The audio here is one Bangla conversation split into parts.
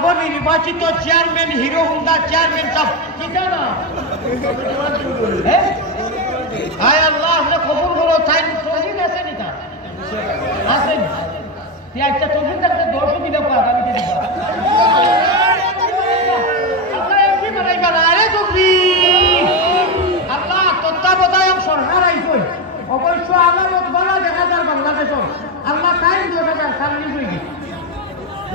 নবনির্বাচিত চেয়ারম্যান হিরো হুন্ডা চেয়ারম্যান সব ঠিক না আয় আল্লাহ আপনি কবুল করো তাই তৌফিক আছে নি তার আছে তুই একটা তৌফিক থাকতে 10 দিনে পর আগামীতে দিবা আল্লাহ এমনি বানাইবা না আরে তৌফিক আল্লাহ তত্ত্বাবধায়ক সরকার আইছে অবশ্য আলামত বলা দেখা যায় বাংলাদেশ আল্লাহ টাইম দিয়ে দেন সামনে হইবে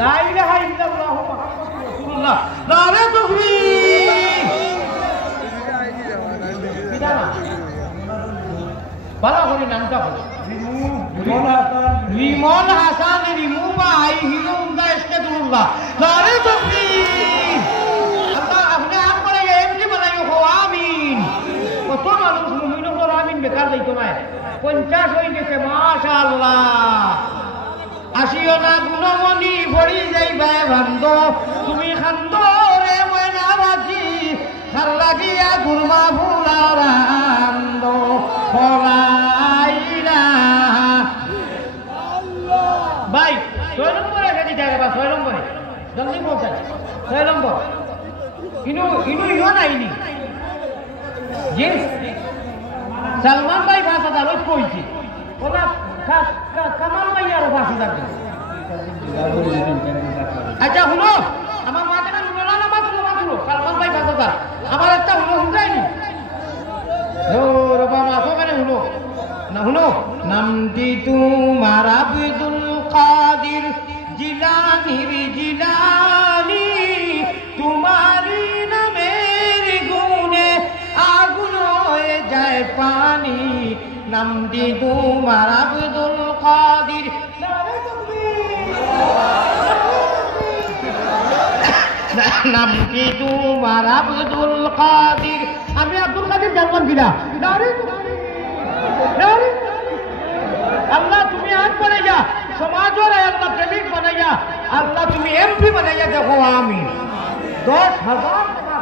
লা ইলাহা ইল্লাল্লাহ মুহাম্মাদুর রাসূলুল্লাহ নারে তাকবীর বিদানা বালা করে নামটা বল রিমন হাসান রিমু ভাই হিরো হুন্ডা ইস্তাদুল্লাহ নারে তাকবীর আল্লাহ আপনি আম করে এমনি বানাইও হো আমিন কত মানুষ মুমিন হলো আমিন বেকার যাইতো না 50 হয়ে গেছে মাশাআল্লাহ আসিও না গুণমণি ভরি যাইবা ভান্দ তুমি খান্দ রে ময়না বাজি ভাল লাগিয়া গুরমা ফুলার আন্দ ফলাইলা ভাই 6 নম্বরে এসে দিতে হবে 6 নম্বরে জলদি পৌঁছাই 6 নম্বর ইনো নাইনি জি সালমান ভাই 5000 ওই কইছি ওলা কামাল ভাই আরো 5000 আচ্ছা শুনো আমার মাথাটা শুনো না মাত্র সালমান ভাই 5000 আমার একটা শুনজাইনি ও রবা মাথা কেন শুনো না শুনো নামটি তোমার আব্দুল কাদির জিলানির জিলানি তোমারি নামের গুণে আগুন হয়ে যায় পানি নামটি তোমার আব্দুল কাদির নামটি তোমার আব্দুল কাদির আমি আব্দুল কাদির জানলাম কিনা আল্লাহ তুমি আজ বানাইয়া সমাজের আল্লাহ প্রেমিক বানাইয়া আল্লাহ তুমি এমপি বানাইয়া দেখো আমি 10,000 টাকা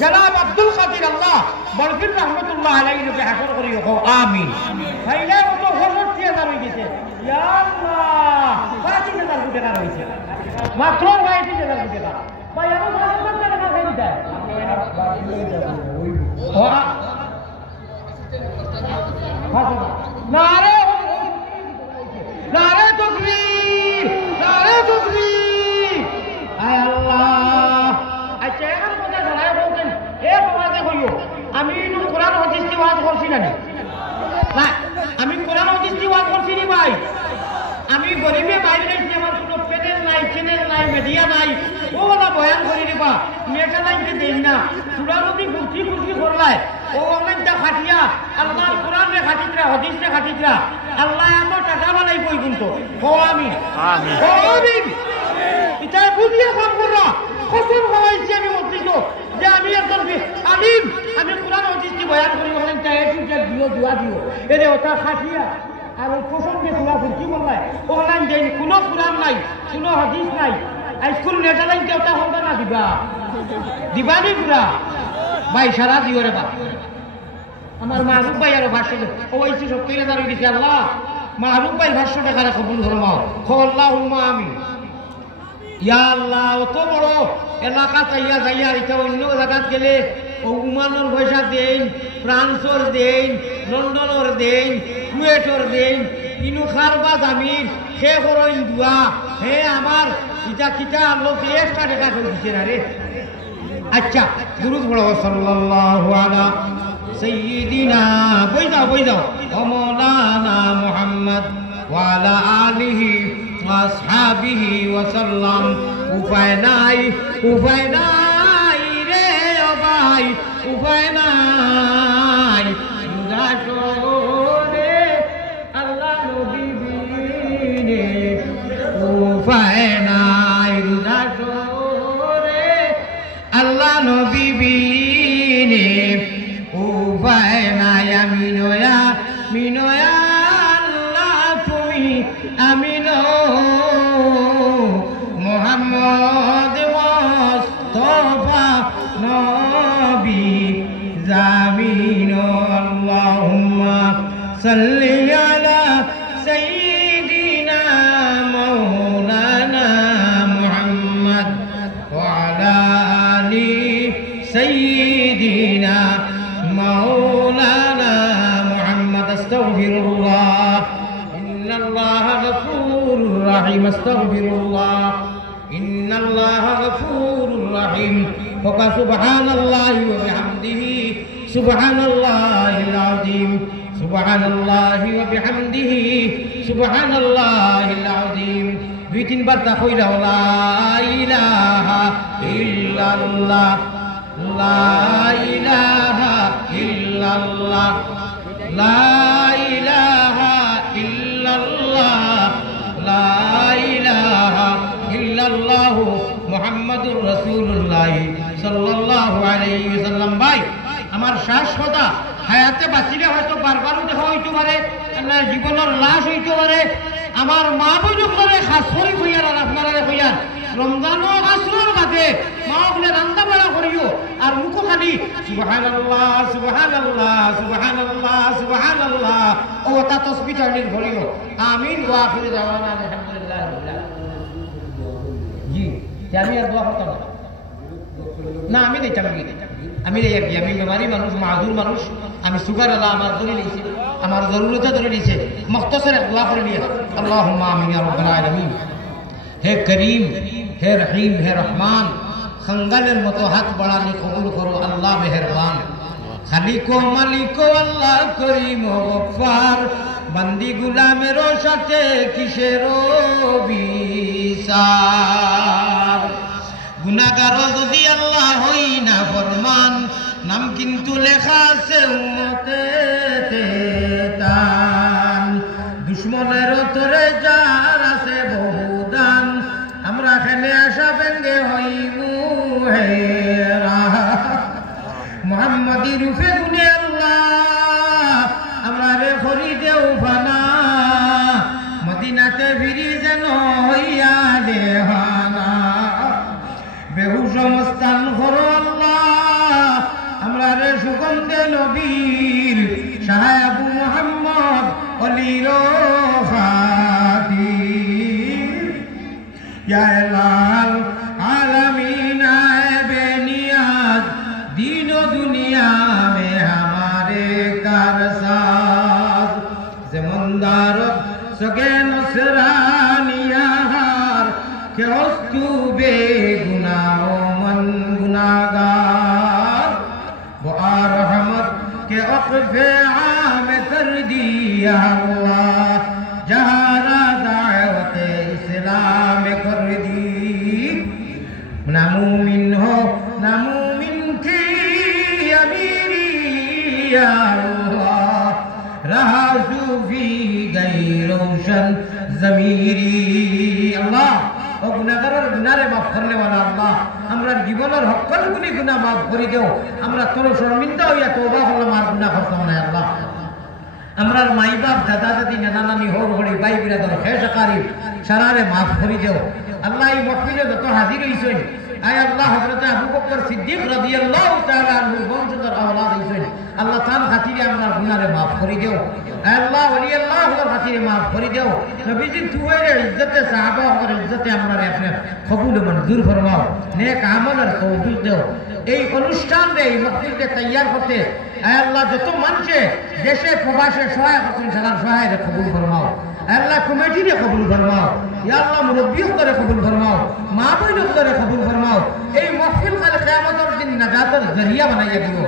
জনাব আব্দুল কাদির আল্লাহ বরকির রহমতুল্লাহ আলাইহিকে হাসর করি দেখো আমিন ভাইলে তো 60,000 হয়ে গেছে ইয়া আল্লাহ 50,000 টাকা রয়েছে মাত্র 50,000 টাকা ভাই আমার 50,000 টাকা ফেরি দেয় নারে নারে তাকবীর নারে তাকবীর আয় আল্লাহ আচ্ছা এখন কথা জানাই বলতেন এ বাবাকে কইও আমি কোরআন হাদিস কি ওয়াজ করছি না না আমি কোরআন হাদিস কি ওয়াজ করছি নি ভাই আমি গরিবে বাইরে যাইছি আমার কোনো প্যানেল নাই চ্যানেল নাই মিডিয়া নাই ওগুলা বয়ান করে দিবা মেটা লাইনকে দেই না সুরা নদী ঘুরছি ঘুরছি করলায় ও অনলাইনটা খাটিয়া আল্লাহ কোরআন রে খাটিতরা হাদিস রে খাটিতরা আল্লাহ আমার টাকা বানাই বই কিন্তু ও আমিন আমিন ও আমিন এটা বুঝিয়ে কাম করো কসম হইছে আমি বলছিস যে আমি একজন আলিম আমি কোরআন হাদিস কি বয়ান করি অনলাইনটা এটুকে দিও দোয়া দিও এরে ওটা খাটিয়া আর ওই প্রসঙ্গে ঘোরা ঘুরছি বললায় অনলাইন দেই কোনো কোরআন নাই কোনো হাদিস নাই স্কুল নেটালাইন কেউটা হবে না দিবা দিবানি পুরা ভাই সারা দিও রে বা আমার মাহবুব ভাই আরো 500 ও হইছে 70,000 হয়ে গেছে আল্লাহ মাহবুব ভাই 500 টাকা কবুল ফরমাও আল্লাহুম্মা আমিন ইয়া আল্লাহ অত বড় এলাকা চাইয়া যাইয়া এটা অন্য জায়গা গেলে ওমানের পয়সা দেন ফ্রান্সর দেন লন্ডনের দেন কুয়েটর দেন ইনু খারবাজ আমির সে করইন দুয়া হে আমার ইটা কিটা লোক একটা টাকা করে দিছে না রে আচ্ছা দুরূদ পড়ো সাল্লাল্লাহু আলা সাইয়্যিদিনা বই দাও ও মাওলানা মুহাম্মদ ওয়া আলা আলিহি ওয়া আসহাবিহি ওয়া সাল্লাম উপায় নাই রে ও ভাই উপায় নাই রে আল্লাহ নবী বিনে উপায় নাই রে আল্লাহ নবী বিনে উপায় নাই মিনয়া আল্লাহ তুমি আমিন মুহাম্মদ মুস্তাফা নবী জামিন আল্লাহুম্মা সাল্লি আলা সাইয়্যিদিনা মাওলানা মুহাম্মদ ইন্নাল্লাহা গফুরুর রাহিম আস্তাগফিরুল্লাহ ইন্নাল্লাহা গফুরুর রাহিম ওয়া সুবহানাল্লাহি ওয়া বিহামদিহি সুবহানাল্লাহিল আযীম সুবহানাল্লাহি ওয়া বিহামদিহি সুবহানাল্লাহিল আযীম দুই তিনবার তা কইরা লা ইলাহা ইল্লাল্লাহ লা ইলাহা ইল্লাল্লাহ লা ইলাহা ইল্লাল্লাহ লা ইলাহা ইল্লাল্লাহ মুহাম্মাদুর রাসূলুল্লাহ সাল্লাল্লাহু আলাইহি ওয়াসাল্লাম। ভাই আমার শ্বাস কথা হায়াতে বাঁচিলে হয়তো বারবারও দেখা হইতে পারে, না জীবনের লাশ হইতে পারে। আমার মা বোন করে খাস করে কইয়ার আর আপনারা কইয়ার রমজান ও আসরের বাদে মা বলে রান্না বাড়া করিও আর মুখো খালি সুবহানাল্লাহ সুবহানাল্লাহ সুবহানাল্লাহ সুবহানাল্লাহ ও তা তাসবিহ তাহলিল করিও। আমিন ওয়া আখিরু দাওয়ানা আলহামদুলিল্লাহ রাব্বিল আলামিন। জি আমি আর দোয়া করতাম না, আমি দিতাম আমি আমি বেমারি মানুষ, মাহুর মানুষ, আমি সুগার আল্লাহ আমার ধরে নিয়েছি, আমার জরুরতে ধরে নিয়েছে, মখতসর দোয়া করে নিয়ে আল্লাহুম্মা আমিন ইয়া রাব্বাল আলামিন। হে করিম, হে রহিম, হে রহমান, খঙ্গালের মতো হাত বাড়ানি কবুল করো আল্লাহ মেহেরবান। খালিকো মালিকো আল্লাহ করিম ও গফফার, বান্দি গুলামের সাথে কিসের বিচার। গুনাহগার যদি আল্লাহ হই না ফরমান, নাম কিন্তু লেখা আছে উম্মতে তান। দুশ্মনের তোরে যার আছে বহুদান, আমরা খেলে আসা ব্যঙ্গে হইমু হেরা। মুহাম্মাদি রূপে গুনে আল্লাহ আমরা রে খরি দেও ফানা, মদিনাতে ফিরি যেন হইয়া দেহানা। বেহুশ মস্তান করো আল্লাহ আমরা রে সুগন্ধে নবীর, শাহ আবু মুহাম্মদ অলির খাতির। ইয়া লাল আলামিন আয়ে নিয়াজ, दीन दुनिया में हमारे कारसाज। जमंदार सगे नसरानिया हार, के हस्तु बेगुनाह मन गुनाहगार। वो रहमत के अक़फ़े आम कर दिया अल्लाह, जहारा दावत इस्लाम कर दी। ना मुमिन हो ना मुमिन की अमीरी या अल्लाह, रहा सूफी गई रोशन ज़मीरी। अल्लाह ও গুনাহগারের গুনারে মাফ করলে ওয়ালা আল্লাহ আমরার জীবনের সকল গুনাহ মাফ করে দেও। আমরা তোর শর্মিন্দা হইয়া তওবা করলাম আর গুনাহ করতাম না আল্লাহ। আমরার মাই বাপ দাদা দাদি নানা নানি হর হরি ভাই বিরাদর খেসাকারি সারারে মাফ করে দেও আল্লাহ। এই মাহফিলে যত হাজির হইছেন আয় আল্লাহ হযরত আবু বকর সিদ্দিক রাদিয়াল্লাহু তাআলা আনহু বংশধর আওলাদ হইছেন আল্লাহ তার খাতিরে আমরার গুনাহরে মাফ করে দেও। আয় আল্লাহ ওলি আল্লাহর খাতিরে মাফ করে দেও। নবীজি তুয়ারে ইজ্জতে সাহাবাহর ইজ্জতে আমরারে আপনি কবুল মঞ্জুর ফরমাও, নেক আমলের তৌফিক দেও। এই অনুষ্ঠান রে এই মাহফিলকে তৈয়ার করতে আয় আল্লাহ যত মানুষে দেশে প্রবাসে সহায় করছেন সারার সহায়রে কবুল ফরমাও। আল্লাহ কমিটিরে কবুল ফরমাও, ইয়া আল্লাহ মুরব্বিও করে কবুল ফরমাও, মা বোন করে কবুল ফরমাও। এই মাহফিল কালে কিয়ামতের দিন নাজাতের জরিয়া বানাইয়া দিব।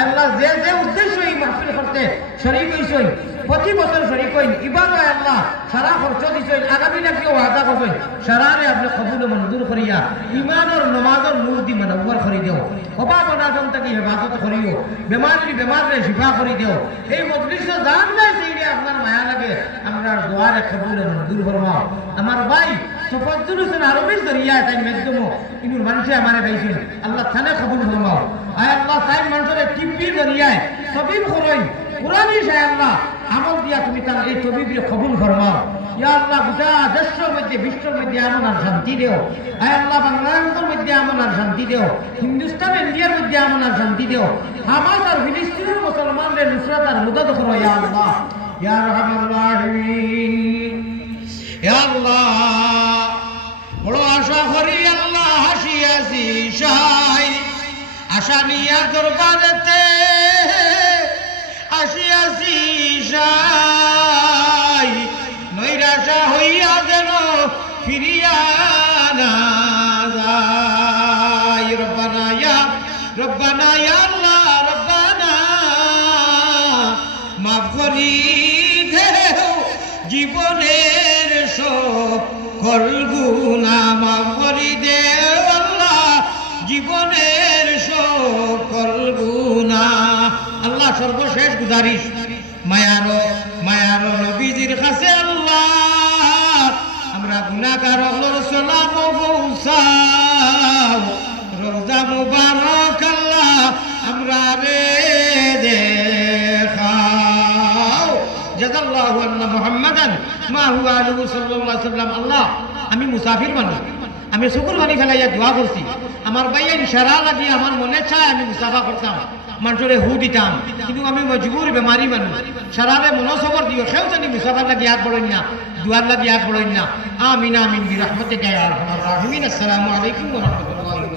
আল্লাহ যে যে উদ্দেশ্য এই মাহফিল করতে শরীক হইছেন, প্রতি বছর শরীক হইন, এবার আল্লাহ সারা খরচ দিছেন, আগামী নাকি ওয়াদা করছেন সারারে আপনি কবুল মঞ্জুর করিয়া ইমানের নমাজের নূর দি মানওয়ার করে দেও। অভাব অনাটন থেকে হেফাজত করিও, বেমারে শিফা করে দেও। এই মজলিসে জান নাই সেইরে আপনার মায়া লাগে, আমরা দোয়ারে কবুল মঞ্জুর ফরমাও। আমার ভাই তফাজ্জুল হোসেন আরবি জরিয়া তাই মাধ্যম ইনুর মানুষে আমারে পাইছেন আল্লাহ থানে কবুল ফরমাও। আয় আল্লাহ তাই মানুষের টিভি জরিয়ায় তবিব করই কুরআনি শাহ আল্লাহ আমল দিয়া তুমি তার এই তবিবরে কবুল ফরমাও। ইয়া আল্লাহ গোটা দেশের মধ্যে বিশ্বের মধ্যে আমন আর শান্তি দেও। আয় আল্লাহ বাংলাদেশের মধ্যে আমন আর শান্তি দেও, হিন্দুস্তান ইন্ডিয়ার মধ্যে আমন আর শান্তি দেও। হামাস আর ফিলিস্তিনের মুসলমানদের নুসরাত আর মদদ করো ইয়া আল্লাহ ইয়া আরহামার রাহিমিন। ইয়া আল্লাহ বড় আশা করি আল্লাহ হাসিয়াছি শাই, আশা নিয়া দরবারেতে আসিয়াছি শাই। নৈরা জীবনের সকল গুনাহ মাফ করে দে আল্লাহ জীবনের সকল গুনাহ আল্লাহ সর্বশেষ গুজারিশ মায়ারো নবীজির কাছে আল্লাহ আমরা গুনাহগার আল্লাহর সালাম পৌঁছাও রোজা মুবারক আল্লাহ আমরা রে দেখাও জাযাল্লাহু আন্না মুহাম্মাদান মা হুয়া আলাইহি সাল্লাল্লাহু আলাইহি ওয়াসাল্লাম আল্লাহ আমি মুসাফির মানুষ আমি শুকর বানি ফেলাইয়া দোয়া করছি আমার ভাইয়া ইশারা লাগি আমার মনে চায় আমি মুসাফা করতাম মানুষের হু দিতাম কিন্তু আমি মজবুর বেমারি মানুষ সারারে মনোসবর দিও সেও জানি মুসাফার লাগি হাত বড়ই না দুয়ার লাগি হাত বড়ই না আমিন আমিন বিরহমতিকা ইয়া আরহামার রাহিমিন আসসালামু আলাইকুম ওয়া রাহমাতুল্লাহি